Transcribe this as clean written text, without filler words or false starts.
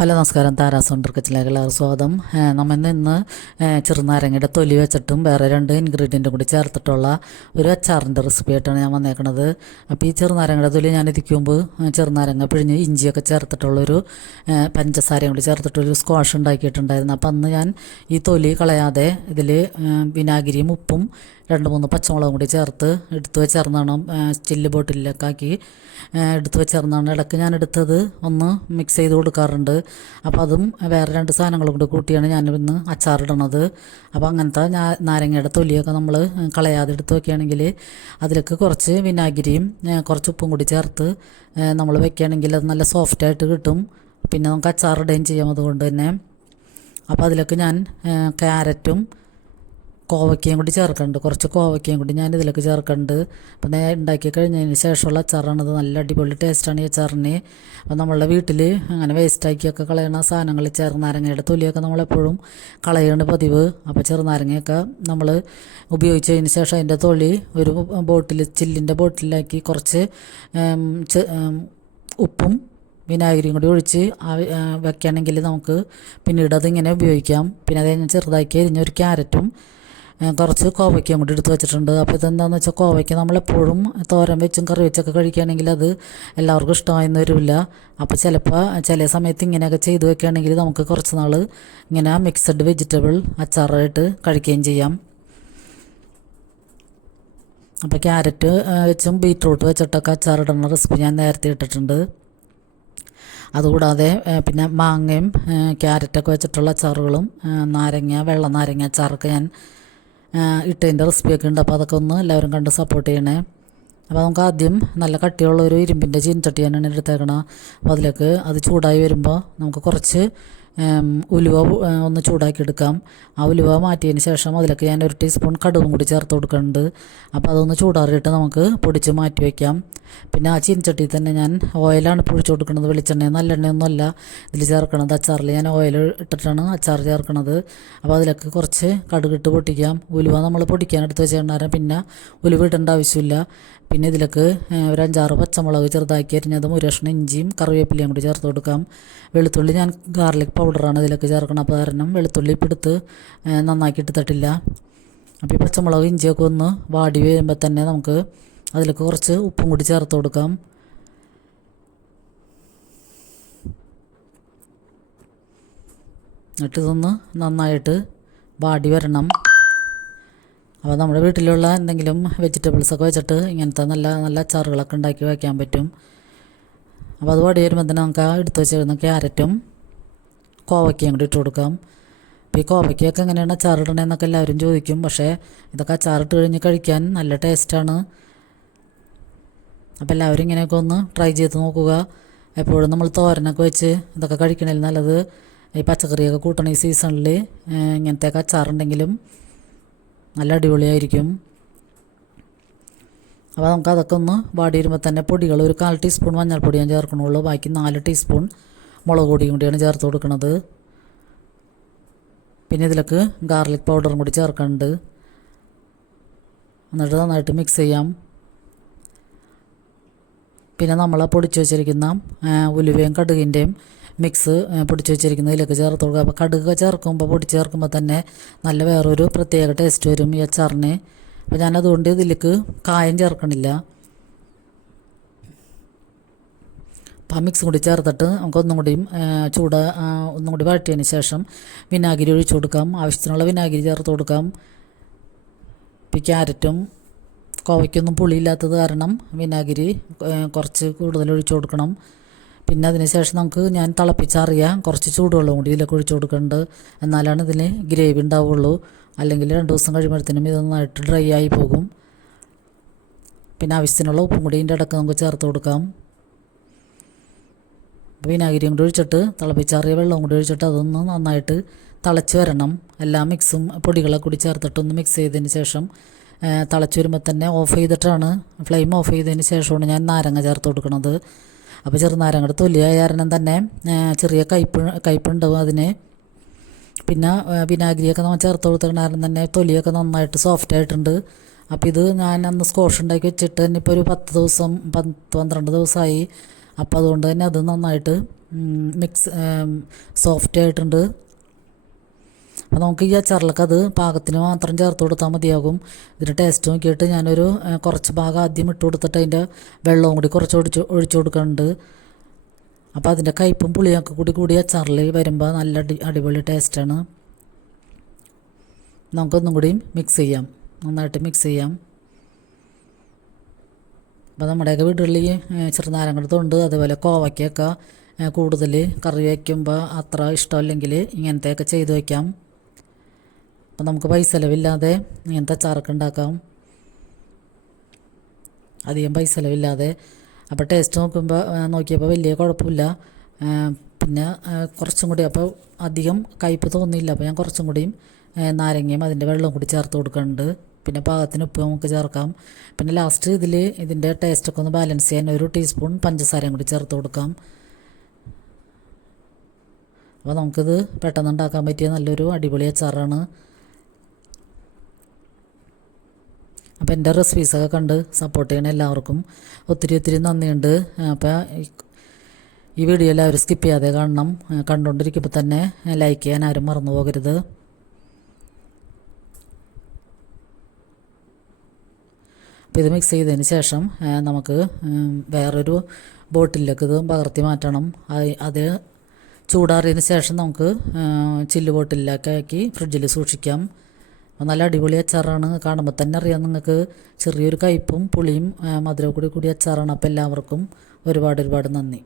Hello നമസ്കാരം, Tara's wonder കിച്ചണിലേക്ക് എല്ലാവർക്കും സ്വാഗതം. നമ്മൾ ഇന്ന് ചെറുനാരങ്ങയുടെ തൊലി വെച്ചിട്ടും വേറെ 2 ഇൻഗ്രീഡിയൻറ്റും കൂടി ചേർത്തിട്ടുള്ള ഒരു അച്ചാറിൻ്റെ റെസിപ്പി ആയിട്ടാണ് ഞാൻ വന്നേക്കുന്നത്. അപ്പോൾ ഈ ചെറുനാരങ്ങയുടെ തൊലി ഞാൻ ഇതിക്ക് മുമ്പ് ചെറുനാരങ്ങ പിഴിഞ്ഞ് ഇഞ്ചിയൊക്കെ ചേർത്തിട്ടുള്ളൊരു പഞ്ചസാരയും കൂടി ചേർത്തിട്ടൊരു സ്ക്വാഷ് ഉണ്ടാക്കിയിട്ടുണ്ടായിരുന്നു. അപ്പോൾ അന്ന് ഞാൻ ഈ തൊലി കളയാതെ ഇതിൽ വിനാഗിരിയും ഉപ്പും 2-3 പച്ചമുളകും കൂടി ചേർത്ത് എടുത്ത് വെച്ചേർന്നാണ് ചില്ല് ബോട്ടിലൊക്കെ ആക്കി എടുത്ത് വെച്ചേർന്നാണ് ഇടയ്ക്ക് ഞാൻ എടുത്തത് ഒന്ന് മിക്സ് ചെയ്ത് കൊടുക്കാറുണ്ട്. അപ്പോൾ അതും വേറെ 2 സാധനങ്ങളും കൂടി കൂട്ടിയാണ് ഞാനിന്ന് അച്ചാറിടണത്. അപ്പോൾ അങ്ങനത്തെ നാരങ്ങയുടെ തൊലിയൊക്കെ നമ്മൾ കളയാതെ എടുത്ത് വയ്ക്കുകയാണെങ്കിൽ അതിലേക്ക് കുറച്ച് വിനാഗിരിയും കുറച്ച് ഉപ്പും കൂടി ചേർത്ത് നമ്മൾ വെക്കുകയാണെങ്കിൽ അത് നല്ല സോഫ്റ്റായിട്ട് കിട്ടും. പിന്നെ നമുക്ക് അച്ചാറിടുകയും ചെയ്യാം അതുകൊണ്ട് തന്നെ. അപ്പോൾ അതിലേക്ക് ഞാൻ ക്യാരറ്റും കോവയ്ക്കയും കൂടി ചേർക്കുന്നുണ്ട്. കുറച്ച് കോവയ്ക്കയും കൂടി ഞാൻ ഇതിലേക്ക് ചേർക്കുന്നുണ്ട്. അപ്പം ഞാൻ ഉണ്ടാക്കി കഴിഞ്ഞതിന് ശേഷമുള്ള അച്ചാറാണത്. നല്ല അടിപൊളി ടേസ്റ്റാണ് ഈ അച്ചാറിന്. അപ്പം നമ്മളുടെ വീട്ടിൽ അങ്ങനെ വേസ്റ്റാക്കിയൊക്കെ കളയണ സാധനങ്ങൾ ചെറുനാരങ്ങയുടെ തൊലിയൊക്കെ നമ്മളെപ്പോഴും കളയാണ് പതിവ്. അപ്പോൾ ചെറുനാരങ്ങയൊക്കെ നമ്മൾ ഉപയോഗിച്ചതിന് ശേഷം അതിൻ്റെ തൊലി ഒരു ചില്ലിൻ്റെ ബോട്ടിലാക്കി കുറച്ച് ഉപ്പും വിനാഗിരിയും കൂടി ഒഴിച്ച് വെക്കുകയാണെങ്കിൽ നമുക്ക് പിന്നീട് അതിങ്ങനെ ഉപയോഗിക്കാം. പിന്നെ അത് കഴിഞ്ഞ് ചെറുതാക്കി അരിഞ്ഞൊരു ക്യാരറ്റും കുറച്ച് കോവയ്ക്കയും കൂടി എടുത്ത് വെച്ചിട്ടുണ്ട്. അപ്പോൾ ഇതെന്താണെന്ന് വെച്ചാൽ കോവയ്ക്ക നമ്മളെപ്പോഴും തോരൻ വെച്ചും കറി വെച്ചൊക്കെ കഴിക്കുകയാണെങ്കിൽ അത് എല്ലാവർക്കും ഇഷ്ടമായെന്ന് വരില്ല. അപ്പോൾ ചിലപ്പോൾ ചില സമയത്ത് ഇങ്ങനെയൊക്കെ ചെയ്ത് വെക്കുകയാണെങ്കിൽ നമുക്ക് കുറച്ച് നാൾ ഇങ്ങനെ മിക്സഡ് വെജിറ്റബിൾ അച്ചാറായിട്ട് കഴിക്കുകയും ചെയ്യാം. അപ്പോൾ ക്യാരറ്റ് വെച്ചും ബീറ്റ്റൂട്ട് വെച്ചിട്ടൊക്കെ അച്ചാറിടുന്ന റെസിപ്പി ഞാൻ നേരത്തെ ഇട്ടിട്ടുണ്ട്. അതുകൂടാതെ പിന്നെ മാങ്ങയും ക്യാരറ്റൊക്കെ വെച്ചിട്ടുള്ള അച്ചാറുകളും വെള്ള നാരങ്ങ അച്ചാറൊക്കെ ഞാൻ ഇട്ടതിൻ്റെ റെസിപ്പിയൊക്കെ ഉണ്ട്. അപ്പോൾ അതൊക്കെ ഒന്ന് എല്ലാവരും കണ്ട് സപ്പോർട്ട് ചെയ്യണേ. അപ്പോൾ നമുക്ക് ആദ്യം നല്ല കട്ടിയുള്ള ഒരു ഇരുമ്പിൻ്റെ ചീനച്ചട്ടി എടുത്തേക്കണം. അപ്പോൾ അതിലേക്ക് അത് ചൂടായി വരുമ്പോൾ നമുക്ക് കുറച്ച് ഉലുവ ഒന്ന് ചൂടാക്കി എടുക്കാം. ആ ഉലുവ മാറ്റിയതിന് ശേഷം അതിലേക്ക് ഞാൻ 1 ടീസ്പൂൺ കടുകും കൂടി ചേർത്ത് കൊടുക്കുന്നുണ്ട്. അപ്പോൾ അതൊന്ന് ചൂടാറിയിട്ട് നമുക്ക് പൊടിച്ച് മാറ്റി വയ്ക്കാം. പിന്നെ ആ ചീനച്ചട്ടിയിൽ തന്നെ ഞാൻ ഓയിലാണ് പൊഴിച്ച് കൊടുക്കുന്നത്. വെളിച്ചെണ്ണ നല്ലെണ്ണയൊന്നുമല്ല ഇതിൽ ചേർക്കണത്. അച്ചാറിൽ ഞാൻ ഓയിൽ ഇട്ടിട്ടാണ് അച്ചാർ ചേർക്കണത്. അപ്പോൾ അതിലേക്ക് കുറച്ച് കടുകിട്ട് പൊട്ടിക്കാം. ഉലുവ നമ്മൾ പൊടിക്കാൻ എടുത്ത് വെച്ചാൽ പിന്നെ ഉലുവ ഇടേണ്ട ആവശ്യമില്ല. പിന്നെ ഇതിലേക്ക് ഒരു 5-6 പച്ചമുളക് ചെറുതാക്കി അരിഞ്ഞതും 1 കഷ്ണം ഇഞ്ചിയും കറിവേപ്പിലയും കൂടി ചേർത്ത് കൊടുക്കാം. വെളുത്തുള്ളി ഞാൻ ഗാർലിക് പൗഡറാണ് ഇതിലേക്ക് ചേർക്കണം. അപ്പോൾ കാരണം വെളുത്തുള്ളി ഇപ്പം എടുത്ത് നന്നാക്കി എടുത്തിട്ടില്ല. അപ്പോൾ ഈ പച്ചമുളക് ഇഞ്ചിയൊക്കെ ഒന്ന് വാടി വരുമ്പോൾ തന്നെ നമുക്ക് അതിലേക്ക് കുറച്ച് ഉപ്പും കൂടി ചേർത്ത് കൊടുക്കാം. എന്നിട്ട് ഇതൊന്ന് നന്നായിട്ട് വാടി വരണം. അപ്പോൾ നമ്മുടെ വീട്ടിലുള്ള എന്തെങ്കിലും വെജിറ്റബിൾസൊക്കെ വെച്ചിട്ട് ഇങ്ങനത്തെ നല്ല നല്ല അച്ചാറുകളൊക്കെ ഉണ്ടാക്കി വയ്ക്കാൻ പറ്റും. അപ്പോൾ അത് വാടി വരുമ്പോൾ തന്നെ നമുക്ക് എടുത്ത് വെച്ചിരുന്ന ക്യാരറ്റും കോവയ്ക്കയും കൂടി ഇട്ട് കൊടുക്കാം. അപ്പോൾ ഈ കോവയ്ക്കൊക്കെ എങ്ങനെയാണ് അച്ചാറിടണേന്നൊക്കെ എല്ലാവരും ചോദിക്കും. പക്ഷേ ഇതൊക്കെ അച്ചാറിട്ട് കഴിഞ്ഞ് കഴിക്കാൻ നല്ല ടേസ്റ്റാണ്. അപ്പോൾ എല്ലാവരും ഇങ്ങനെയൊക്കെ ഒന്ന് ട്രൈ ചെയ്ത് നോക്കുക. എപ്പോഴും നമ്മൾ തോരനൊക്കെ വെച്ച് ഇതൊക്കെ കഴിക്കണേൽ നല്ലത് ഈ പച്ചക്കറിയൊക്കെ കൂട്ടണ ഈ സീസണിൽ ഇങ്ങനത്തെയൊക്കെ അച്ചാറുണ്ടെങ്കിലും നല്ല അടിപൊളിയായിരിക്കും. അപ്പോൾ നമുക്ക് അതൊക്കെ ഒന്ന് വാടി വരുമ്പോൾ തന്നെ പൊടികൾ ഒരു 1/4 ടീസ്പൂൺ മഞ്ഞൾപ്പൊടി ഞാൻ ചേർക്കണുള്ളൂ. ബാക്കി 4 ടീസ്പൂൺ മുളക് പൊടിയും കൂടിയാണ് ചേർത്ത് കൊടുക്കുന്നത്. പിന്നെ ഇതിലേക്ക് ഗാർലിക് പൗഡറും കൂടി ചേർക്കുന്നുണ്ട്. എന്നിട്ട് നന്നായിട്ട് മിക്സ് ചെയ്യാം. പിന്നെ നമ്മൾ പൊടിച്ച് വെച്ചിരിക്കുന്ന ഉലുവയും കടുകിൻ്റെയും മിക്സ് പൊടിച്ച് വെച്ചിരിക്കുന്നതിലേക്ക് ചേർത്ത് കൊടുക്കുക. അപ്പോൾ കടുക് ചേർക്കുമ്പോൾ പൊടി ചേർക്കുമ്പോൾ തന്നെ നല്ല വേറൊരു പ്രത്യേക ടേസ്റ്റ് വരും ഈ അച്ചാറിന്. അപ്പോൾ ഞാനതുകൊണ്ട് ഇതിലേക്ക് കായം ചേർക്കണില്ല. അപ്പോൾ ആ മിക്സ് കൂടി ചേർത്തിട്ട് നമുക്ക് ഒന്നും കൂടി വഴറ്റിയതിന് ശേഷം വിനാഗിരി ഒഴിച്ചു കൊടുക്കാം. ആവശ്യത്തിനുള്ള വിനാഗിരി ചേർത്ത് കൊടുക്കാം. ഇപ്പോൾ ക്യാരറ്റും കോവയ്ക്കൊന്നും പുളിയില്ലാത്തത് കാരണം വിനാഗിരി കുറച്ച് കൂടുതൽ ഒഴിച്ചു കൊടുക്കണം. പിന്നെ അതിന് ശേഷം നമുക്ക് ഞാൻ തിളപ്പിച്ചറിയാം കുറച്ച് ചൂടുവെള്ളം കൂടി ഇതിലേക്ക് ഒഴിച്ചു കൊടുക്കുന്നുണ്ട്. എന്നാലാണ് ഇതിന് ഗ്രേവി ഉണ്ടാവുള്ളൂ. അല്ലെങ്കിൽ 2 ദിവസം കഴിയുമ്പോഴത്തേനും ഇത് നന്നായിട്ട് ഡ്രൈ ആയി പോകും. പിന്നെ ആവശ്യത്തിനുള്ള ഉപ്പും കൂടി ഇതിൻ്റെ ഇടയ്ക്ക് നമുക്ക് ചേർത്ത് കൊടുക്കാം. വിനാഗിരിയും കൂടി ഒഴിച്ചിട്ട് തിളപ്പിച്ചറിയ വെള്ളവും കൂടി ഒഴിച്ചിട്ട് അതൊന്ന് നന്നായിട്ട് തിളച്ച് വരണം. എല്ലാ മിക്സും പൊടികളൊക്കെ കൂടി ചേർത്തിട്ടൊന്ന് മിക്സ് ചെയ്തതിന് ശേഷം തിളച്ച് വരുമ്പോൾ തന്നെ ഫ്ലെയിം ഓഫ് ചെയ്തതിന് ശേഷമാണ് ഞാൻ നാരങ്ങ ചേർത്ത് കൊടുക്കുന്നത്. അപ്പോൾ ചെറുനാരങ്ങയുടെ തൊലിയായ കാരണം തന്നെ ചെറിയ കയ്പുണ്ടാവും അതിന്. പിന്നെ വിനാഗിരിയൊക്കെ നമ്മൾ ചേർത്ത് കൊടുത്ത കാരണം തന്നെ തൊലിയൊക്കെ നന്നായിട്ട് സോഫ്റ്റ് ആയിട്ടുണ്ട്. അപ്പോൾ ഇത് ഞാൻ അന്ന് സ്ക്വാഷ് ഉണ്ടാക്കി വെച്ചിട്ട് തന്നെ ഇപ്പോൾ ഒരു 10-12 ദിവസമായി. അപ്പോൾ അതുകൊണ്ട് തന്നെ അത് നന്നായിട്ട് മിക്സ് സോഫ്റ്റ് ആയിട്ടുണ്ട്. അപ്പോൾ നമുക്ക് ഈ അച്ചാറിലൊക്കെ അത് പാകത്തിന് മാത്രം ചേർത്ത് കൊടുത്താൽ മതിയാകും. ഇതിൻ്റെ ടേസ്റ്റ് നോക്കിയിട്ട് ഞാനൊരു കുറച്ച് ഭാഗം ആദ്യം ഇട്ട് കൊടുത്തിട്ട് അതിൻ്റെ വെള്ളവും കൂടി കുറച്ച് ഒഴിച്ചു കൊടുക്കുന്നുണ്ട്. അപ്പോൾ അതിൻ്റെ കയ്പും പുളിയൊക്കെ കൂടി അച്ചാറിൽ വരുമ്പോൾ നല്ല അടിപൊളി ടേസ്റ്റാണ്. നമുക്കൊന്നും കൂടി മിക്സ് ചെയ്യാം, നന്നായിട്ട് മിക്സ് ചെയ്യാം. അപ്പോൾ നമ്മുടെയൊക്കെ വീടുകളിൽ ചെറുനാരങ്ങയുടെ തൊണ്ട് അതുപോലെ കോവയ്ക്കൊക്കെ കൂടുതൽ കറി വയ്ക്കുമ്പോൾ അത്ര ഇഷ്ടമല്ലെങ്കിൽ ഇങ്ങനത്തെയൊക്കെ ചെയ്ത് വയ്ക്കാം. അപ്പോൾ നമുക്ക് പൈസ ചിലവില്ലാതെ ഇങ്ങനത്തെ അച്ചാറൊക്കെ ഉണ്ടാക്കാം, അധികം പൈസ ചിലവില്ലാതെ. അപ്പോൾ ടേസ്റ്റ് നോക്കിയപ്പോൾ വലിയ കുഴപ്പമില്ല. പിന്നെ കുറച്ചും കൂടി അപ്പോൾ അധികം കയ്പ്പ് തോന്നിയില്ല. അപ്പോൾ ഞാൻ കുറച്ചും കൂടിയും നാരങ്ങയും അതിൻ്റെ വെള്ളവും കൂടി ചേർത്ത് കൊടുക്കുന്നുണ്ട്. പിന്നെ പാകത്തിന് ഉപ്പ് നമുക്ക് ചേർക്കാം. പിന്നെ ലാസ്റ്റ് ഇതിൻ്റെ ടേസ്റ്റൊക്കെ ഒന്ന് ബാലൻസ് ചെയ്യാൻ ഒരു ടീസ്പൂൺ പഞ്ചസാരയും കൂടി ചേർത്ത് കൊടുക്കാം. അപ്പോൾ നമുക്കിത് പെട്ടെന്ന് ഉണ്ടാക്കാൻ പറ്റിയ നല്ലൊരു അടിപൊളി അച്ചാറാണ്. അപ്പോൾ എൻ്റെ റെസിപ്പീസൊക്കെ കണ്ട് സപ്പോർട്ട് ചെയ്യണ എല്ലാവർക്കും ഒത്തിരി നന്ദിയുണ്ട്. അപ്പോൾ ഈ വീഡിയോ എല്ലാവരും സ്കിപ്പ് ചെയ്യാതെ കാണണം. കണ്ടുകൊണ്ടിരിക്കുമ്പോൾ തന്നെ ലൈക്ക് ചെയ്യാൻ ആരും മറന്നു പോകരുത്. അപ്പോൾ ഇത് മിക്സ് ചെയ്തതിന് ശേഷം നമുക്ക് വേറൊരു ബോട്ടിലേക്ക് ഇത് പകർത്തി മാറ്റണം. അത് ചൂടാറിയതിന് ശേഷം നമുക്ക് ചില്ല് ബോട്ടിലൊക്കെ ആക്കി ഫ്രിഡ്ജിൽ സൂക്ഷിക്കാം. നല്ല അടിപൊളി അച്ചാറാണ്. കാണുമ്പോൾ തന്നെ അറിയാം നിങ്ങൾക്ക് ചെറിയൊരു കയ്പും പുളിയും മധുരവും കൂടി അച്ചാറാണ്. അപ്പോൾ എല്ലാവർക്കും ഒരുപാട് നന്ദി.